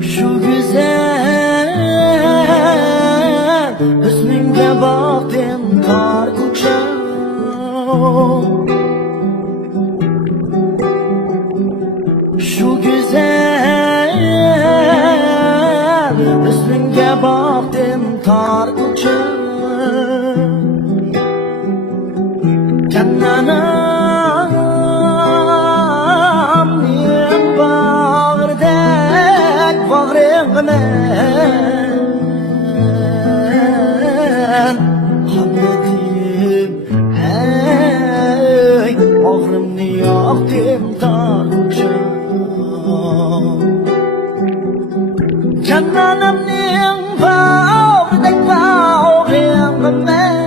Şu güzel hüsnünge baktım tar uçan. Şu güzel hüsnünge baktım tar uçan. Cananam yen bağırdak bağrımdan hamledim ey bağrımni yaktım tar uçan. Cananam yen bağırdak bağrımdan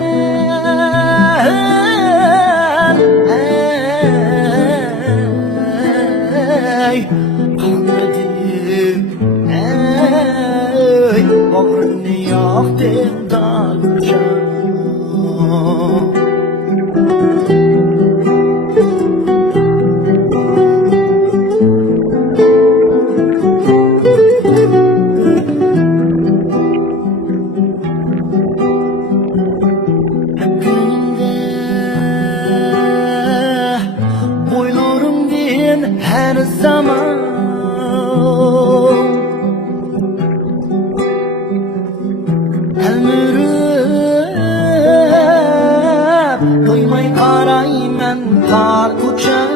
bağrını yaktım tar uçan. Günümde boylarımdan her zaman doymay qarayman tar uçan.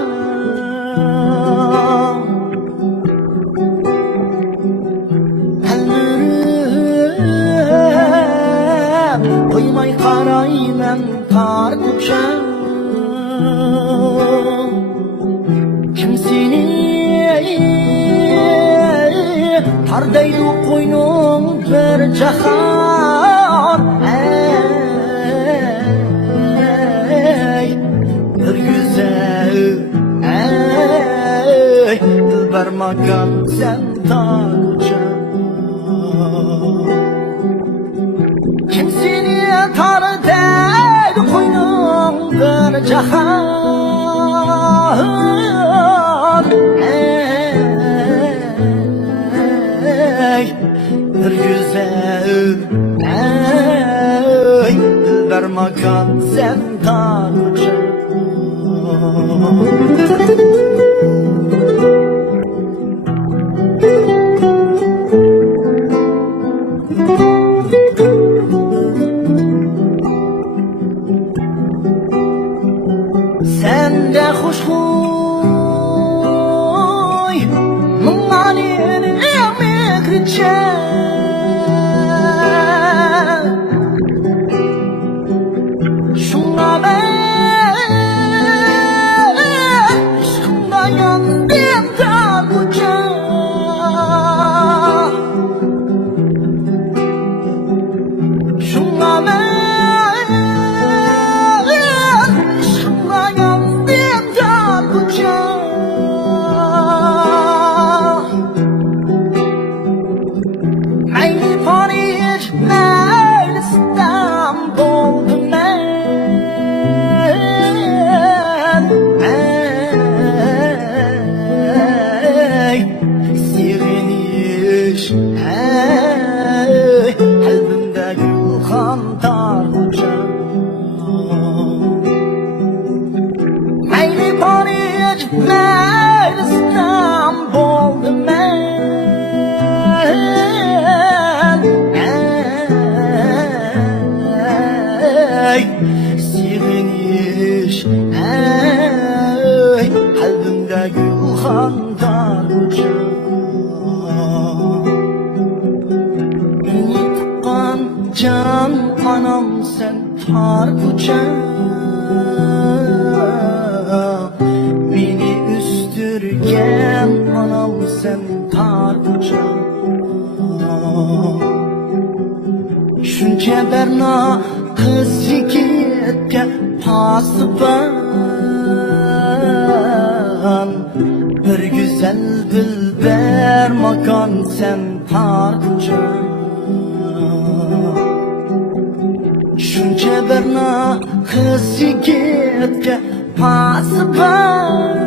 Doymay qarayman tar uçan. Kim seni tardaydı qo'ynum bir jahon. Dilbermakan sen tar uçan. Kim seni tardaydı qo'ynum bir jahon. Bir güzel dilbermakan sen tar uçan. Sen de hoşgöy mıng'anin emekriçen. Şuna ben aşkım Meğersem boldum ben Sireniş kalbimde gülhanlar uçar Beni tıkan can anam sen tar uçar Beni üstürgen anam sen tar uçar Şunca berna kız yigitke pasıban Bir güzel dilber makan sen tar uçar Şunca berna kız yigitke pasıban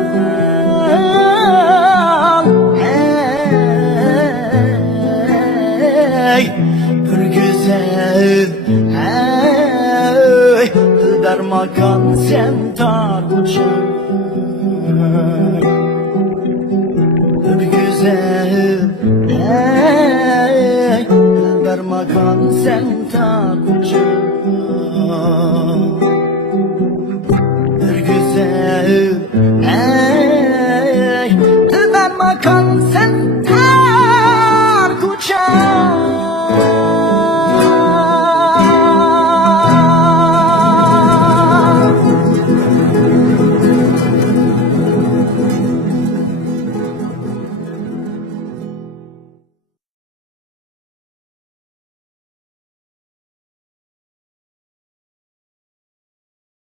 Bir güzel dilber makan sen tar uçar Bir güzel dilber makan sen tar uçar